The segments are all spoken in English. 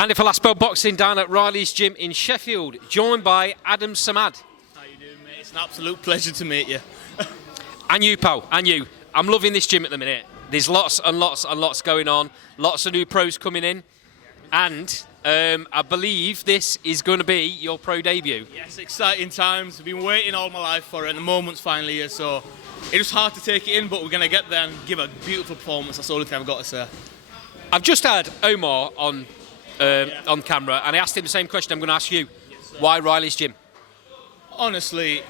Andy for Last Bell Boxing down at Riley's Gym in Sheffield, joined by Adam Samand. How you doing, mate? It's an absolute pleasure to meet you. And you, pal, and you. I'm loving this gym at the minute. There's lots and lots and lots going on, lots of new pros coming in, and I believe this is going to be your pro debut. Yes, exciting times. I've been waiting all my life for it, and the moment's finally here, so it was hard to take it in, but we're going to get there and give a beautiful performance. That's the only thing I've got to say. I've just had Omar on camera, and I asked him the same question I'm going to ask you. Yes, why Riley's Gym? Honestly,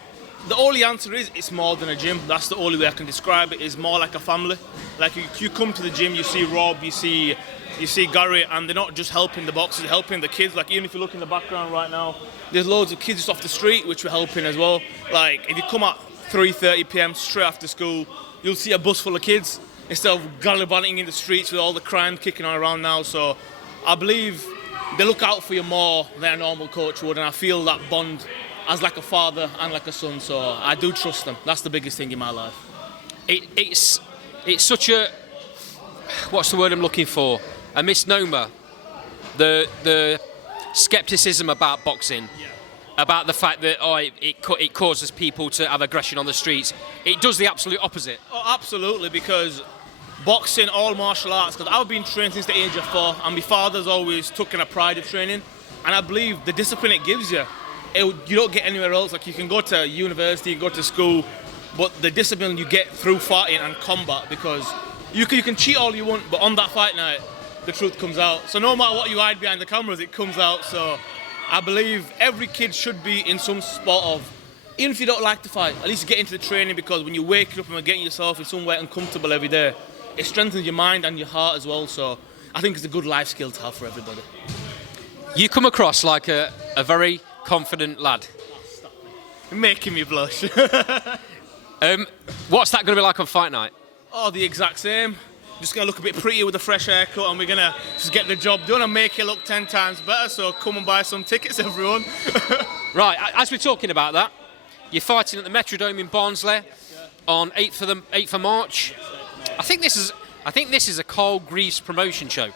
the only answer is it's more than a gym. That's the only way I can describe it. It's more like a family. Like you come to the gym, you see Rob, you see Gary, and they're not just helping the boxers, they're helping the kids. Like even if you look in the background right now, there's loads of kids just off the street which we're helping as well. Like if you come at 3:30 p.m. straight after school, you'll see a bus full of kids instead of gallivanting in the streets with all the crime kicking on around now. So I believe they look out for you more than a normal coach would, and I feel that bond as like a father and like a son, so I do trust them. That's the biggest thing in my life. It's such a, what's the word I'm looking for? A misnomer. The skepticism about boxing, about the fact that it causes people to have aggression on the streets. It does the absolute opposite. Oh, absolutely, because boxing, all martial arts, because I've been trained since the age of 4, and my father's always taken a pride of training, and I believe the discipline it gives you, you don't get anywhere else. Like you can go to university, go to school, but the discipline you get through fighting and combat, because you can cheat all you want, but on that fight night, the truth comes out. So no matter what you hide behind the cameras, it comes out. So I believe every kid should be in some sport of, even if you don't like to fight, at least get into the training, because when you wake up and getting yourself in somewhere uncomfortable every day, it strengthens your mind and your heart as well. So I think it's a good life skill to have for everybody. You come across like a very confident lad. Oh, stop me. You're making me blush. What's that going to be like on fight night? Oh, the exact same. Just going to look a bit prettier with a fresh haircut, and we're going to just get the job done and make it look 10 times better. So come and buy some tickets, everyone. Right, as we're talking about that, you're fighting at the Metrodome in Barnsley on 8th of March. I think this is a Carl Greaves promotion show.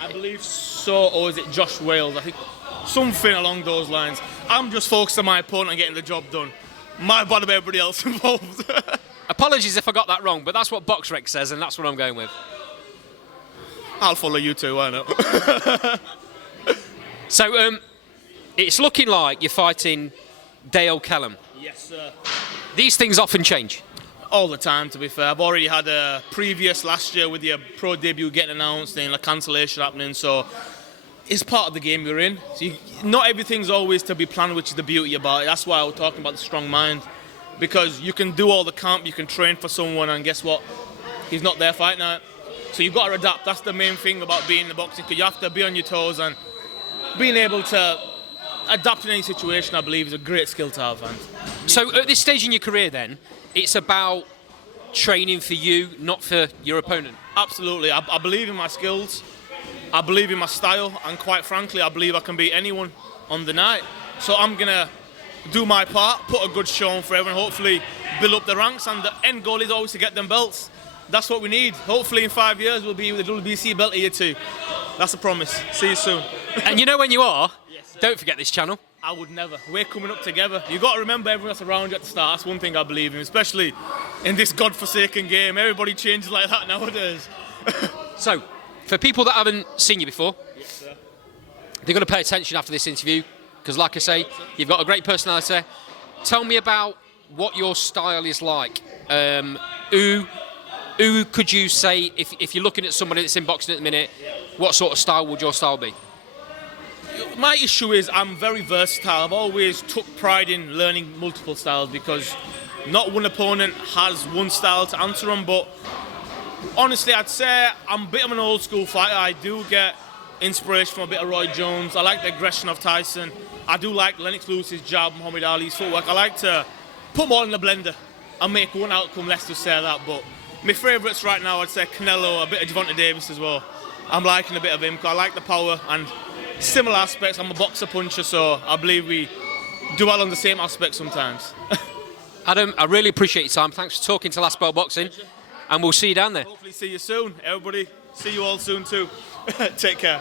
I believe so, or is it Josh Wales? I think something along those lines. I'm just focused on my opponent and getting the job done. My bad about everybody else involved. Apologies if I got that wrong, but that's what BoxRec says, and that's what I'm going with. I'll follow you too, why not? So, it's looking like you're fighting Dale Kellum. Yes, sir. These things often change. All the time, to be fair. I've already had a previous last year with your pro debut getting announced and a cancellation happening, so it's part of the game you're in. So not everything's always to be planned, which is the beauty about it. That's why I was talking about the strong mind, because you can do all the camp, you can train for someone, and guess what? He's not there fight night. So you've got to adapt. That's the main thing about being in the boxing, because you have to be on your toes, and being able to adapt in any situation, I believe, is a great skill to have. And so at this stage in your career then, it's about training for you, not for your opponent? Absolutely. I believe in my skills, I believe in my style, and quite frankly, I believe I can beat anyone on the night. So I'm going to do my part, put a good show on for everyone, hopefully build up the ranks, and the end goal is always to get them belts. That's what we need. Hopefully in 5 years we'll be with the WBC belt here too. That's a promise. See you soon. And you know when you are, Yes, don't forget this channel. I would never. We're coming up together. You've got to remember everyone that's around you at the start. That's one thing I believe in, especially in this godforsaken game. Everybody changes like that nowadays. So, for people that haven't seen you before, Yes, sir. they're going to pay attention after this interview, because like I say, you've got a great personality. Tell me about what your style is like. Who could you say, if you're looking at somebody that's in boxing at the minute, what sort of style would your style be? My issue is I'm very versatile. I've always took pride in learning multiple styles, because not one opponent has one style to answer them, but honestly I'd say I'm a bit of an old school fighter. I do get inspiration from a bit of Roy Jones. I like the aggression of Tyson. I do like Lennox Lewis's jab, Muhammad Ali's footwork. I like to put them all in the blender and make one outcome, let's just say that. But my favourites right now, I'd say Canelo, a bit of Gervonta Davis as well. I'm liking a bit of him, because I like the power and similar aspects. I'm a boxer puncher, so I believe we do well on the same aspects sometimes. Adam, I really appreciate your time. Thanks for talking to Last Bell Boxing, and we'll see you down there. Hopefully see you soon. Everybody, see you all soon too. Take care.